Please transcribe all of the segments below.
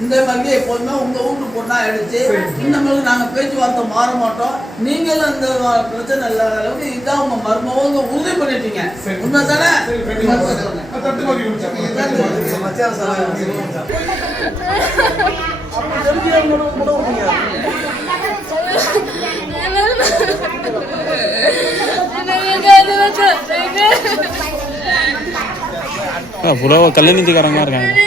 வருஷமா ஆயிடுச்சு. இன்னமும் நாங்க பேச்சுவார்த்தை மாற மாட்டோம். நீங்களும் அந்த பிரச்சனை இல்லாத அளவுக்கு இதான் உங்க மர்மவங்க உறுதி பண்ணிட்டீங்க. கூட விட்டீங்க. ஃபுல்லாக கல்யாணத்துக்காரங்க இருக்காங்க.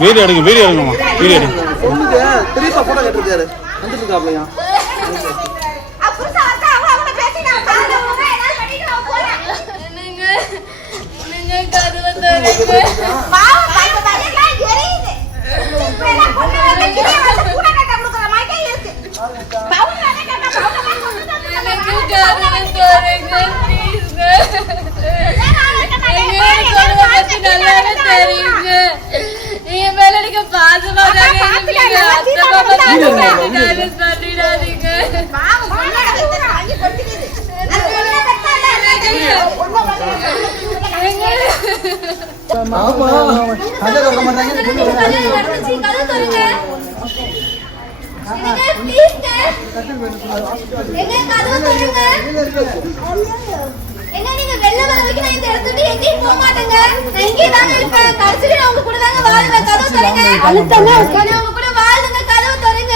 வீடியோ எடுங்க வீடியோ எடுங்கம்மா. வீடியோ எடுங்க. பெரியப்பா போட்டோ கேட்டிருக்காரு. புதுசா வரட்டா ஆமா. அதை கட்ட மாட்டாங்க என்ன நீங்க வெளில வர வரைக்கும் நான் இந்த இடத்துல விட்டு எங்கேயும் போக மாட்டேங்க. நான் இங்கே தாங்க இருப்பேன். கடைசியில நான் உங்க கூட தாங்க வாழ்வேன். கதவு தருங்க அழுத்தமே நான் உங்க கூட வாழுங்க கதவு தருங்க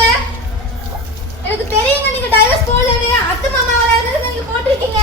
எனக்கு தெரியுங்க நீங்க டைவர்ஸ் போடல அத்தை மாமா வராதுன்னு நீங்க போட்டிருக்கீங்க?